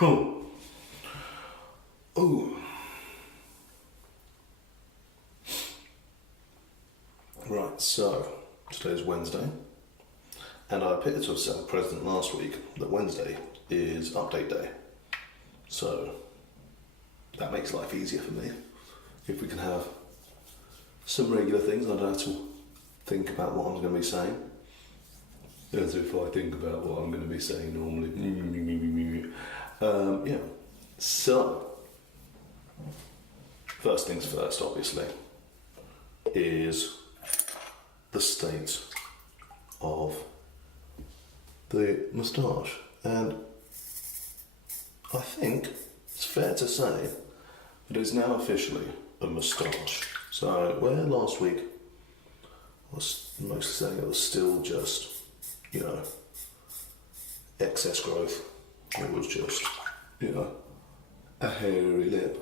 Oh. Right, so today's Wednesday, and I appeared to have set a precedent last week that Wednesday is update day. So that makes life easier for me. If we can have some regular things, I don't have to think about what I'm going to be saying. As if I think about what I'm going to be saying normally. Yeah. So, first things first, obviously, is the state of the moustache. And I think it's fair to say that it's now officially a moustache. So, where last week I was mostly saying it was still just, excess growth. It was just, a hairy lip.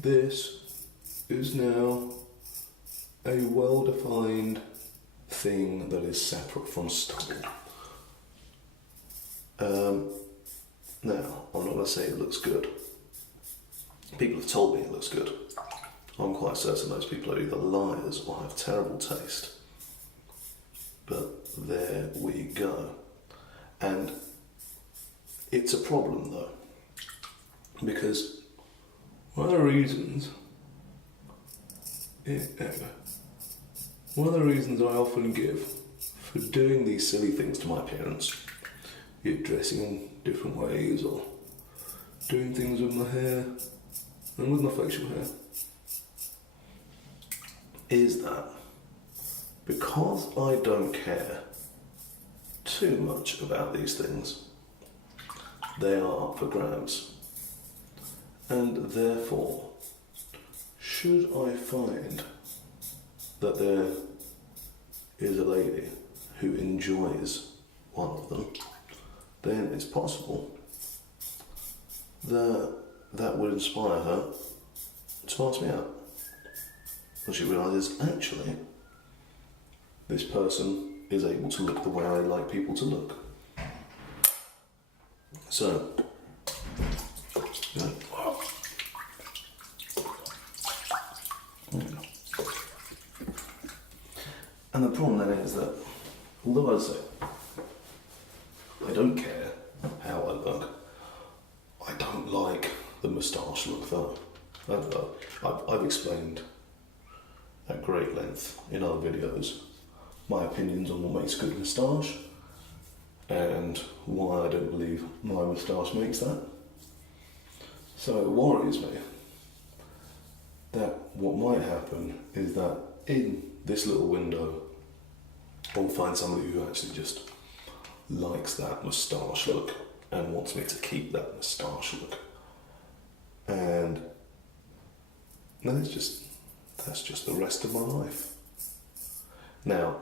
This is now a well-defined thing that is separate from stubble. Now, I'm not going to say it looks good. People have told me it looks good. I'm quite certain those people are either liars or have terrible taste. But there we go. And it's a problem though, because one of the reasons I often give for doing these silly things to my appearance, be it dressing in different ways or doing things with my hair and with my facial hair, is that because I don't care too much about these things, they are up for grabs. And therefore, should I find that there is a lady who enjoys one of them, then it's possible that that would inspire her to ask me out. When she realises, actually, this person is able to look the way I like people to look. So, and the problem then is that, although I say I don't care how I look, I don't like the moustache look though. I've explained at great length in other videos my opinions on what makes a good moustache and why I don't believe my moustache makes that. So it worries me that what might happen is that in this little window I'll find somebody who actually just likes that moustache look and wants me to keep that moustache look. And then that's just the rest of my life. Now,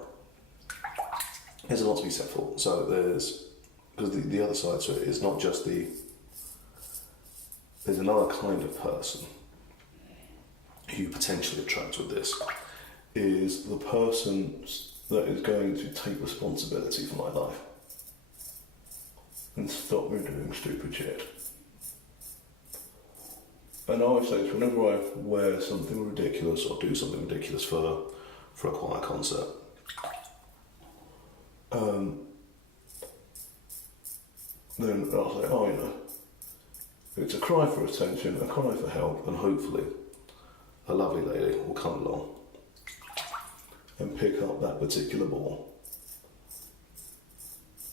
there's a lot to be said for. So because the other side to it is not just there's another kind of person who you potentially attract with this, is the person that is going to take responsibility for my life and stop me doing stupid shit. And I always say this whenever I wear something ridiculous or do something ridiculous for a choir concert. Then I'll say, it's a cry for attention, a cry for help, and hopefully a lovely lady will come along and pick up that particular ball.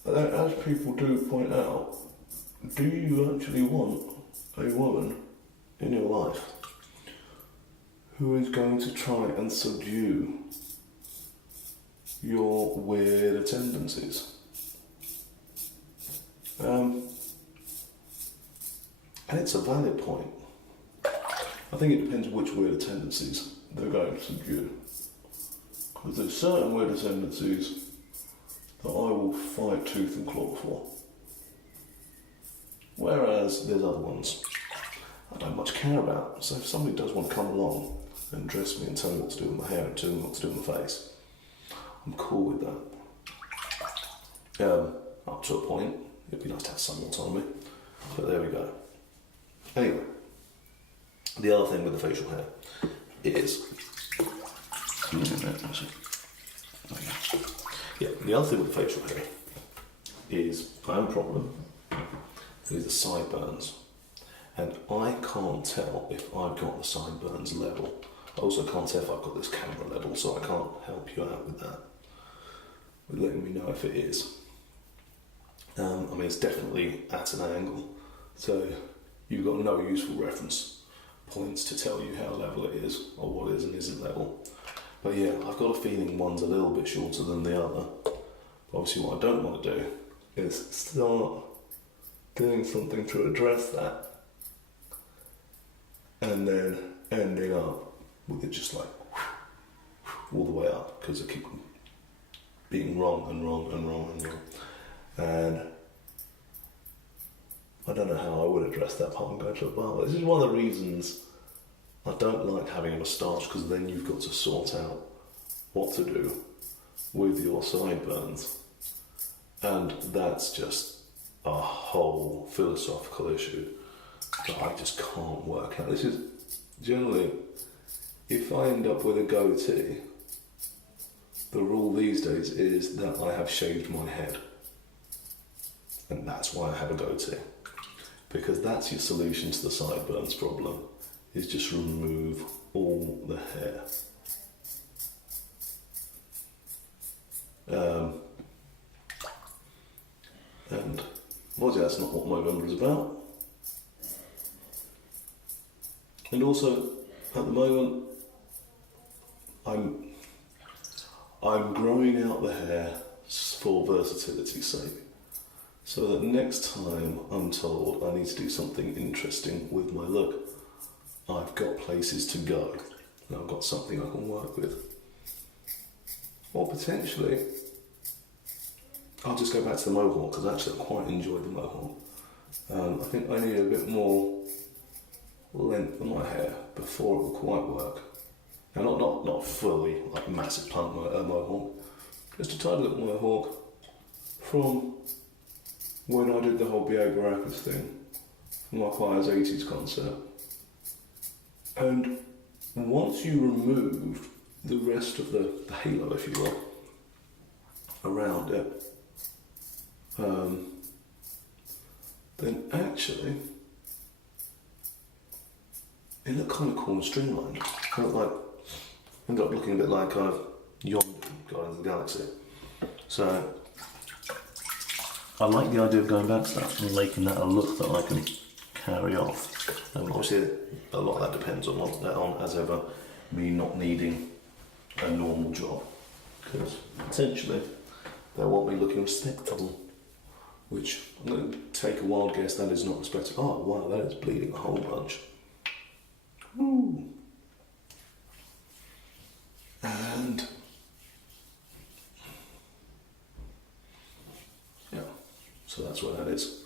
And as people do point out, do you actually want a woman in your life who is going to try and subdue your weird tendencies? And it's a valid point. I think it depends which weird tendencies they're going to subdue. Because there's certain weird tendencies that I will fight tooth and claw for. Whereas there's other ones I don't much care about. So if somebody does want to come along and dress me and tell me what to do with my hair and tell me what to do with my face, I'm cool with that. Up to a point, it'd be nice to have some autonomy. But there we go. Anyway, the other thing with the facial hair is... Yeah, the other thing with the facial hair is I have a problem with the sideburns. And I can't tell if I've got the sideburns level. I also can't tell if I've got this camera level, so I can't help you out with that. With letting me know if it is. I mean, it's definitely at an angle, so you've got no useful reference points to tell you how level it is, or what is and isn't level. But yeah, I've got a feeling one's a little bit shorter than the other. But obviously what I don't want to do is start doing something to address that, and then ending up with it just like all the way up, because I keep being wrong and wrong and wrong and wrong. And I don't know how I would address that part and go to a barber. This is one of the reasons I don't like having a moustache, because then you've got to sort out what to do with your sideburns. And that's just a whole philosophical issue that I just can't work out. This is generally, if I end up with a goatee, the rule these days is that I have shaved my head. And that's why I have a goatee. Because that's your solution to the sideburns problem, is just remove all the hair. And obviously that's not what Movember is about. And also, at the moment, I'm growing out the hair for versatility's sake. So that next time I'm told I need to do something interesting with my look, I've got places to go. And I've got something I can work with. Or potentially, I'll just go back to the mohawk, because actually I quite enjoy the mohawk. I think I need a bit more length on my hair before it will quite work. And not fully, like massive punk mohawk, just a tiny little mohawk from when I did the whole B.A. Baracus thing, from my choir's 80s concert. And once you remove the rest of the halo, if you will, around it, then actually it looked kind of cool and streamlined. It looked like, ended up looking a bit like I've yonder Guardians of the Galaxy. So I like the idea of going back to that and making that a look that I can carry off. And obviously a lot of that depends on, as ever, me not needing a normal job, because essentially they want me looking respectable, which I'm going to take a wild guess that is not respectable. Oh wow, that is bleeding a whole bunch. Woo. And yeah, so that's what that is.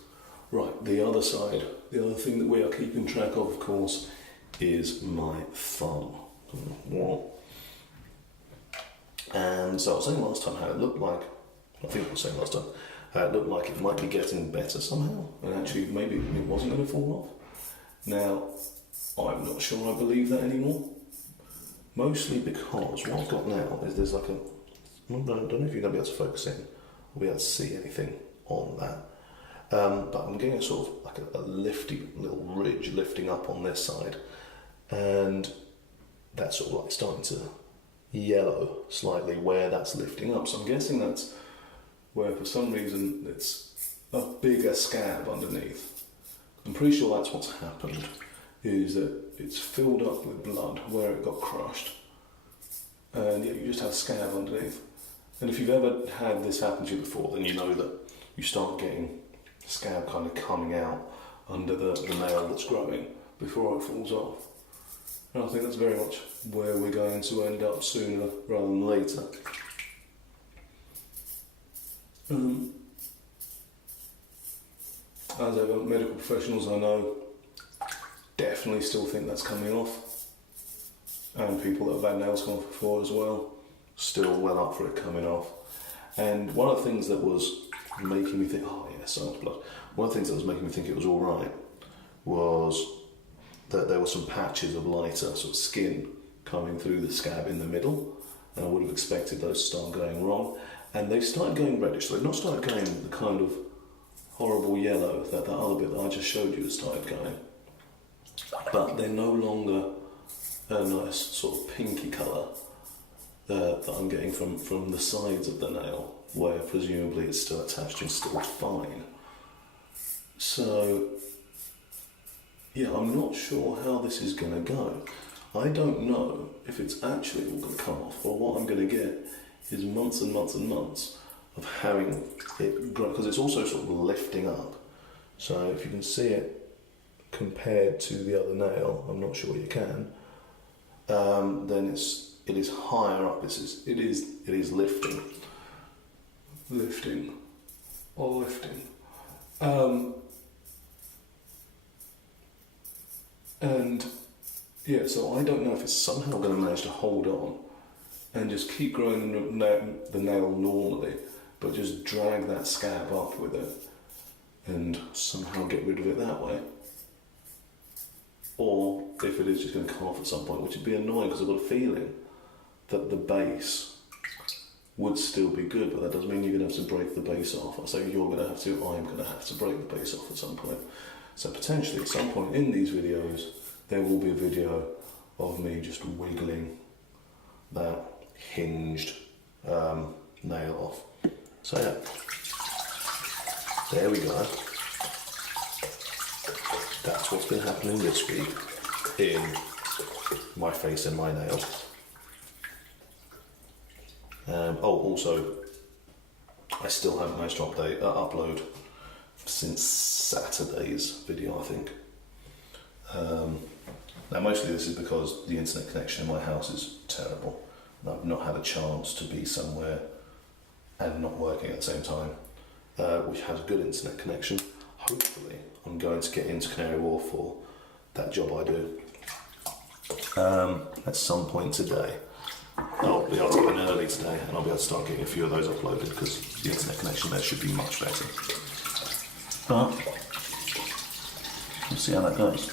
Right, the other side, the other thing that we are keeping track of course, is my thumb. And so I was saying last time how it looked like, I think I was saying last time, how it looked like it might be getting better somehow, and actually maybe it wasn't going to fall off. Now, I'm not sure I believe that anymore. Mostly because what I've got now is there's like a, I don't know if you're going to be able to focus in, or be able to see anything on that. But I'm getting a sort of like a lifty little ridge lifting up on this side, and that's sort of like starting to yellow slightly where that's lifting up. So I'm guessing that's where for some reason it's a bigger scab underneath. I'm pretty sure that's what's happened, is that it's filled up with blood where it got crushed, and yeah, you just have a scab underneath. And if you've ever had this happen to you before, then you know that you start getting scab kind of coming out under the nail that's growing before it falls off. And I think that's very much where we're going to end up sooner rather than later. As ever, medical professionals I know definitely still think that's coming off, and people that have had nails come off before as well, still well up for it coming off. And one of the things that was making me think, oh yeah, yes, so much blood. One of the things that was making me think it was all right was that there were some patches of lighter sort of skin coming through the scab in the middle, and I would have expected those to start going wrong. And they've started going reddish, so they've not started going the kind of horrible yellow that other bit that I just showed you has started going. But they're no longer a nice sort of pinky colour that I'm getting from the sides of the nail, where presumably it's still attached and still fine. So, yeah, I'm not sure how this is going to go. I don't know if it's actually all going to come off, or what I'm going to get is months and months and months of having it grow, because it's also sort of lifting up. So if you can see it compared to the other nail, I'm not sure you can, then it is higher up. It is lifting. And yeah, so I don't know if it's somehow going to manage to hold on and just keep growing the nail normally, but just drag that scab up with it and somehow get rid of it that way. Or if it is just going to come off at some point, which would be annoying because I've got a feeling that the base would still be good, but that doesn't mean you're going to have to break the base off. I say you're going to have to, I'm going to have to break the base off at some point. So potentially at some point in these videos, there will be a video of me just wiggling that hinged nail off. So yeah, there we go. That's what's been happening this week in my face and my nails. Also, I still haven't managed to upload since Saturday's video, I think. Now, mostly this is because the internet connection in my house is terrible. And I've not had a chance to be somewhere and not working at the same time, which has a good internet connection. Hopefully, I'm going to get into Canary Wharf for that job I do at some point today. I'll be able to get in early today, and I'll be able to start getting a few of those uploaded because the internet connection there should be much better. But we'll see how that goes.